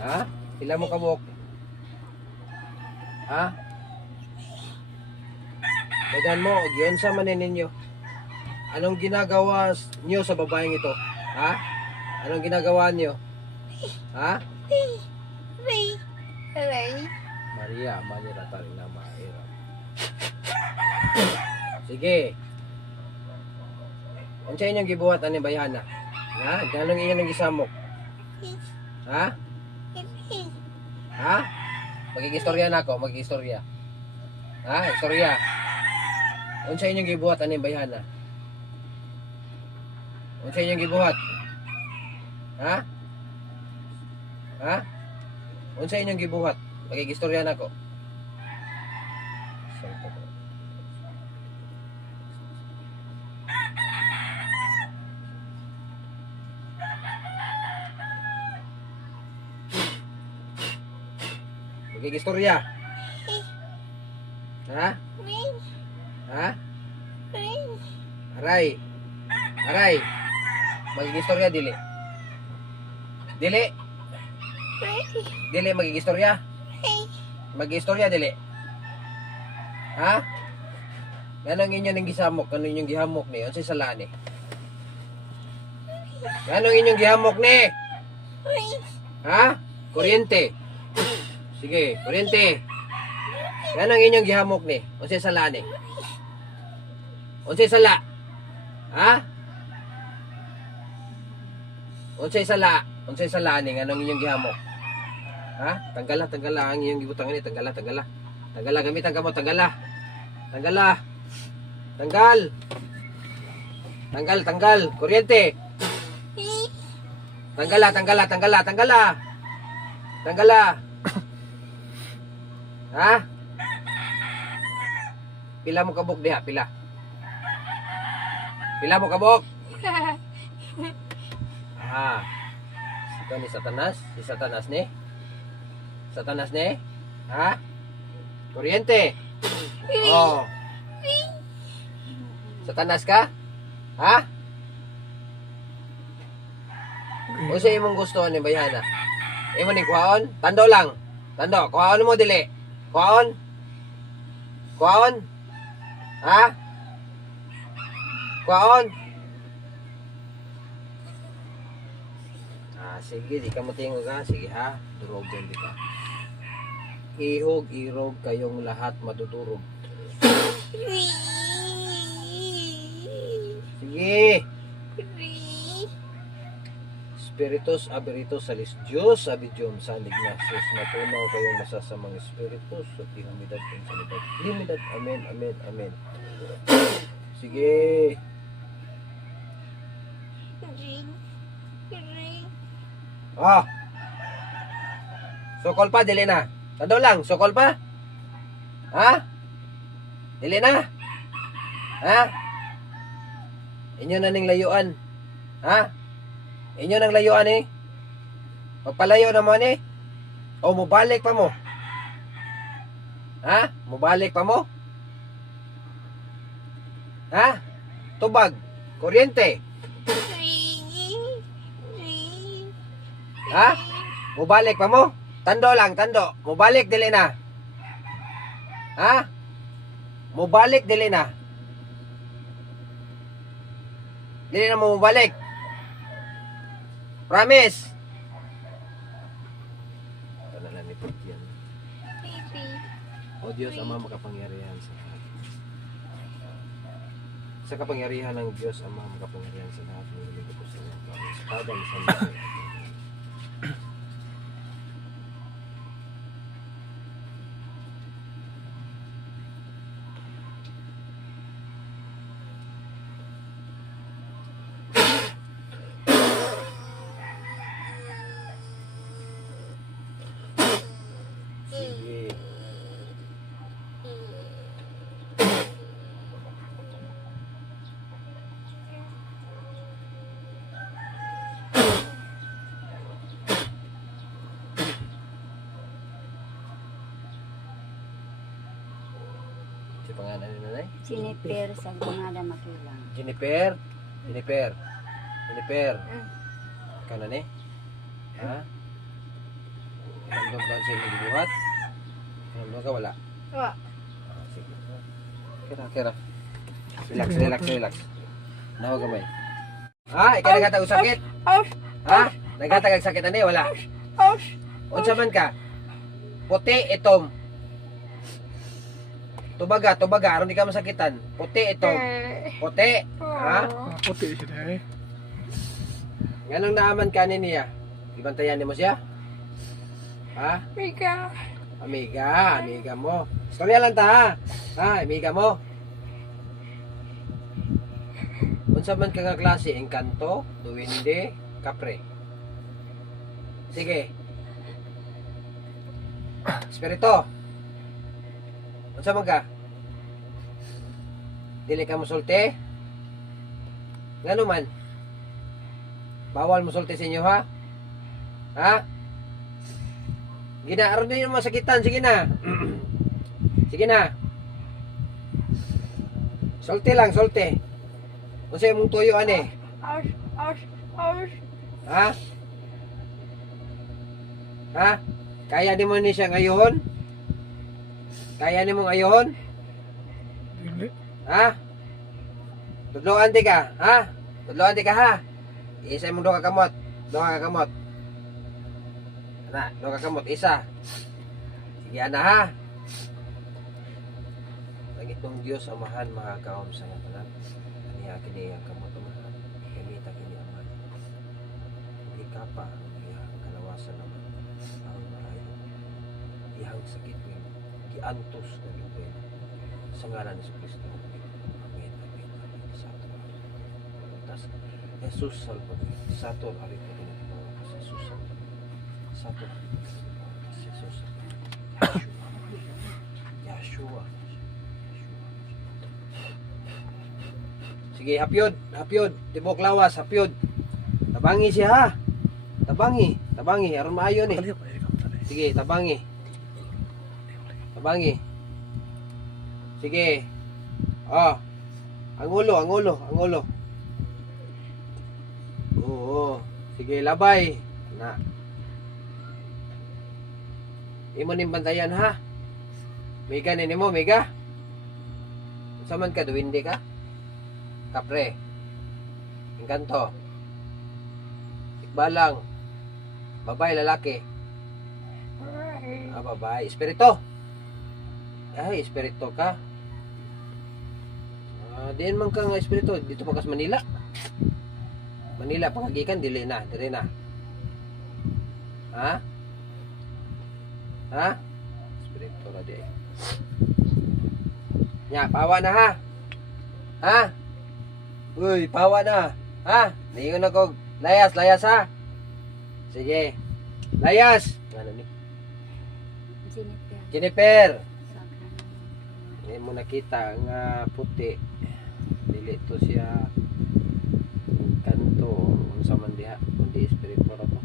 Ha? Pila mo kabuk? Ha? Dagan mo, yun sa manin ninyo. Anong ginagawa nyo sa babaeng ito? Ha? Anong ginagawa nyo? Ha? Ray. Ray. Maria, Manira taring na maira. Sige. Ano sa inyong gibuhat ani bayana? Ha? Ganong inyong gisamok? Ha? Ha? Magigistorya na ako, magigistorya. Ha? Istorya. Ano sa inyong gibuhat ani bayana? Ano sa inyong gibuhat? Ha? Ha? Ano sa inyong gibuhat? Magigistorya na ako. Ha? Ray. Ha? Ray. Aray. Aray. Magigistorya dili. Dili. Ray. Dili magigistorya. Ray. Magigistorya dili. Ha? Ganong inyo ning gisamok, ano inyong gihamok ni? Ano sa sala ni? Ganong inyong gihamok ni? Ha? Kuryente. Sige, kuryente. Ganong inyong gihamok ni? Ano sa sala ni? Ano sa sala? Ha? Ano sa sala? Ano sa sala ni? Ganong inyong gihamok? Ha? Tanggala, tanggala ang iyong gibutangan ni, tanggala, tanggala. Tanggala, gamitan ka mo, tanggala. Tanggala. Tanggal. Tanggal, tanggal. Kuryente. Tanggala, tanggala, tanggala, tanggala. Tanggala. Ha? Pila mo kabuk diha, pila. Pila mo kabuk. Ah. Ito ni Satanas, si Satanas ni. Satanas ni. Ha? Kuryente. Oh. Satanas ka? Ha? O sa imong gusto ni bayana? Imo ni kuhaon? Tando lang. Tando, kuhaon mo dili. Kuhaon? Kuhaon? Ha? Kuhaon? Ah, sige, di ka matingog ha. Sige ha, durog din di ka. Ihog, irog kayong lahat madudurog. Sige! Spiritus aberitus salis Diyos abidjum San Ignatius matunaw kayong masasamang spiritus sa tinamidad kong sanidad. Limidad. Amen, amen, amen. Sige. Ray. Ray. Ah. Sokol pa, dili na. Tando lang, sokol pa. Ha? Dili na. Ha? Inyo na ning layuan. Ha? Inyo nang layuan eh. Magpalayo naman eh. O mubalik pa mo. Ha? Mubalik pa mo? Ha? Tubag. Kuryente. Ha? Mubalik pa mo? Tando lang, tando. Mubalik dili na. Ha? Mubalik dili na. Dili na mo mubalik. Promise. Ito na lang ni yan. Baby. O Diyos, Ama, makapangyarihan sa lahat. Sa kapangyarihan ng Diyos, Ama, makapangyarihan sa lahat. Nililig ko sa iyong. Sa padang sa Sige. Si pangalan ni nanay? Siniper sa pangalan makilang. Jennifer? Jennifer? Jennifer? Mm. Ikaw na ni? Ha? Ramdam ka sa imong gibuhat? Ramdam ka wala? Wa. Ah, sige. Kira, kira. Relax, relax, relax. Nawa gamay. Ha? Ikaw nagatag sakit? Ha? Nagatag og sakit ani wala? Unsa man ka? Puti itom. Tubaga, tubaga aron di ka masakitan. Puti itom. Puti. Ha? Puti siya na eh. Nganong naaman ka ni niya? Ibantayan ni mo siya? Ha? Mika. Amiga, amiga mo. Istorya lang ta ha. Ha, amiga mo. Unsa man ka nga klase, engkanto, duwinde, kapre. Sige. Espiritu. Unsa man ka? Dili ka musulti? Ngano man? Bawal musulti sa inyo ha? Ha? Sige na, aron din yung masakitan. Sige na. Sige na. Solte lang, solte. Kung sa'yo mong tuyo, ane. Aus. Aus. Aus. Ha? Ha? Kaya di mo ni siya ngayon? Kaya ni mo ngayon? Ha? Tudloan di ka, ha? Tudloan di ka, ha? Isa mo doon ka kamot. Doon ka kamot. Ana, doon ka kamot. Isa. Sige, ana, ha? Langit ng Diyos, amahan, mga kaom sa nga tanan. Kaniya, kini ang kamot, amahan. Kamita, kini, amahan. Hindi ka pa, iyang kalawasan naman. Ang maayo. Iyang sakit. Giantos na lupa. Sa ngalan ni Kristo. Amen, amen, amen. Sa ato. Tas, Jesus salvo. Sa ato, ari ko din ang mga kas Jesus salvo. Sa ato, kas Jesus. Yeshua. Yeshua. Sige, hapyod, hapyod. Tibok lawas, hapyod. Tabangi siya ha. Tabangi, tabangi. Aron maayo ni. Sige, tabangi. Tabangi. Sige. Oh. Ang ulo, ang ulo, ang ulo. Oo. Sige, labay. Na. Imo ning bantayan ha. Mega nini mo, mega. Saman ka, duwindi ka? Kapre. Engkanto. Ikbalang. Babae, lalaki. Ah, babae. Espiritu. Ay, espiritu ka. Ah, diyan man ka nga espiritu. Dito pa kas Manila. Manila, pangagikan, dili na. Dili na. Ha? Ha? Espiritu ka di. Nya, pawa na ha. Ha? Uy, pawa na. Ha? Naingon ako. Layas, layas ha. Sige. Layas. Ano ni? Jennifer. Jennifer. Hindi mo nakita nga puti. Dili to siya unsa man diha kundi espiritu ra to